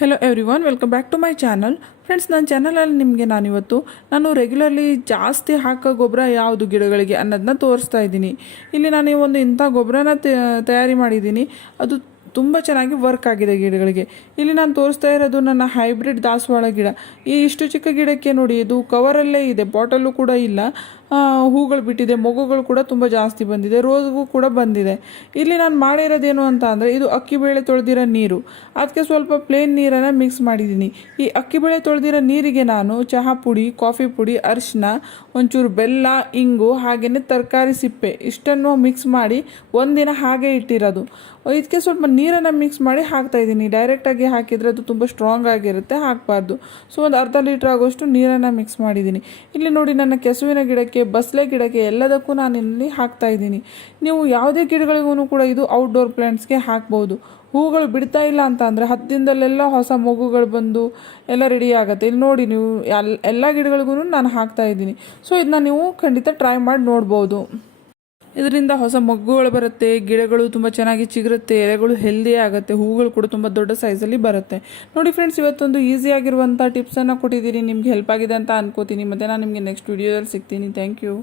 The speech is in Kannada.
Hello everyone welcome back to my channel friends ನನ್ನ ಚಾನಲಲ್ಲಿ ನಿಮಗೆ ನಾನಿವತ್ತು ನಾನು ರೆಗ್ಯುಲರ್ಲಿ ಜಾಸ್ತಿ ಹಾಕೋ ಗೊಬ್ಬರ ಯಾವುದು ಗಿಡಗಳಿಗೆ ಅನ್ನೋದನ್ನ ತೋರಿಸ್ತಾ ಇದ್ದೀನಿ. ಇಲ್ಲಿ ನಾನು ಒಂದು ಇಂಥ ಗೊಬ್ಬರನ ತಯಾರಿ ಮಾಡಿದ್ದೀನಿ. ಅದು ತುಂಬ ಚೆನ್ನಾಗಿ ವರ್ಕ್ ಆಗಿದೆ ಗಿಡಗಳಿಗೆ. ಇಲ್ಲಿ ನಾನು ತೋರಿಸ್ತಾ ಇರೋದು ನನ್ನ ಹೈಬ್ರಿಡ್ ದಾಸವಾಳ ಗಿಡ. ಈ ಇಷ್ಟು ಚಿಕ್ಕ ಗಿಡಕ್ಕೆ ನೋಡಿ, ಇದು ಕವರಲ್ಲೇ ಇದೆ ಬಾಟಲು ಕೂಡ ಇಲ್ಲ. ಹೂಗಳು ಬಿಟ್ಟಿದೆ, ಮೊಗ್ಗುಗಳು ಕೂಡ ತುಂಬ ಜಾಸ್ತಿ ಬಂದಿದೆ, ರೋಸ್ಗೂ ಕೂಡ ಬಂದಿದೆ. ಇಲ್ಲಿ ನಾನು ಮಾಡಿರೋದೇನು ಅಂತ ಅಂದರೆ, ಇದು ಅಕ್ಕಿಬೇಳೆ ತೊಳೆದಿರೋ ನೀರು. ಅದಕ್ಕೆ ಸ್ವಲ್ಪ ಪ್ಲೇನ್ ನೀರನ್ನು ಮಿಕ್ಸ್ ಮಾಡಿದ್ದೀನಿ. ಈ ಅಕ್ಕಿಬೇಳೆ ತೊಳೆದಿರೋ ನೀರಿಗೆ ನಾನು ಚಹಾ ಪುಡಿ ಕಾಫಿ ಪುಡಿ, ಅರಿಶಿನ, ಒಂಚೂರು ಬೆಲ್ಲ, ಇಂಗು ಹಾಗೆಯೇ ತರಕಾರಿ ಸಿಪ್ಪೆ ಇಷ್ಟನ್ನು ಮಿಕ್ಸ್ ಮಾಡಿ ಒಂದಿನ ಹಾಗೆ ಇಟ್ಟಿರೋದು. ಇದಕ್ಕೆ ಸ್ವಲ್ಪ ನೀರನ್ನು ಮಿಕ್ಸ್ ಮಾಡಿ ಹಾಕ್ತಾ ಇದ್ದೀನಿ. ಡೈರೆಕ್ಟಾಗಿ ಹಾಕಿದರೆ ಅದು ತುಂಬ ಸ್ಟ್ರಾಂಗ್ ಆಗಿರುತ್ತೆ, ಹಾಕಬಾರ್ದು. ಸೊ, ಒಂದು ಅರ್ಧ ಲೀಟ್ರ್ ಆಗೋಷ್ಟು ನೀರನ್ನು ಮಿಕ್ಸ್ ಮಾಡಿದ್ದೀನಿ. ಇಲ್ಲಿ ನೋಡಿ, ನನ್ನ ಕೆಸುವಿನ ಗಿಡಕ್ಕೆ ಬಸಳೆ ಗಿಡಕ್ಕೆ ಎಲ್ಲದಕ್ಕೂ ನಾನು ಇಲ್ಲಿ ಹಾಕ್ತಾ ಇದ್ದೀನಿ. ನೀವು ಯಾವುದೇ ಗಿಡಗಳಿಗೂ ಕೂಡ ಇದು ಔಟ್ಡೋರ್ ಪ್ಲ್ಯಾಂಟ್ಸ್ಗೆ ಹಾಕ್ಬೋದು. ಹೂಗಳು ಬಿಡ್ತಾ ಇಲ್ಲ ಅಂತ ಅಂದರೆ ದಿನದಲ್ಲೆಲ್ಲ ಹೊಸ ಮಗುಗಳು ಬಂದು ಎಲ್ಲ ರೆಡಿ ಆಗುತ್ತೆ. ಇಲ್ಲಿ ನೋಡಿ ನೀವು ಎಲ್ ಎಲ್ಲ ಗಿಡಗಳಿಗೂ ನಾನು ಹಾಕ್ತಾ ಇದ್ದೀನಿ. ಸೊ ಇದನ್ನ ನೀವು ಖಂಡಿತ ಟ್ರೈ ಮಾಡಿ ನೋಡ್ಬೋದು. ಇದರಿಂದ ಹೊಸ ಮೊಗ್ಗುಗಳು ಬರುತ್ತೆ, ಗಿಡಗಳು ತುಂಬ ಚೆನ್ನಾಗಿ ಚಿಗುರುತ್ತೆ, ಎಲೆಗಳು ಹೆಲ್ದಿ ಆಗುತ್ತೆ ಹೂಗಳು ಕೂಡ ತುಂಬ ದೊಡ್ಡ ಸೈಜಲ್ಲಿ ಬರುತ್ತೆ. ನೋಡಿ ಫ್ರೆಂಡ್ಸ್ ಇವತ್ತೊಂದು ಈಸಿ ಆಗಿರುವಂಥ ಟಿಪ್ಸನ್ನು ಕೊಟ್ಟಿದ್ದೀನಿ. ನಿಮ್ಗೆ ಹೆಲ್ಪ್ ಆಗಿದೆ ಅಂತ ಅನ್ಕೋತೀನಿ. ಮತ್ತು ನಾನು ನಿಮಗೆ ನೆಕ್ಸ್ಟ್ ವಿಡಿಯೋದಲ್ಲಿ ಸಿಗ್ತೀನಿ. Thank you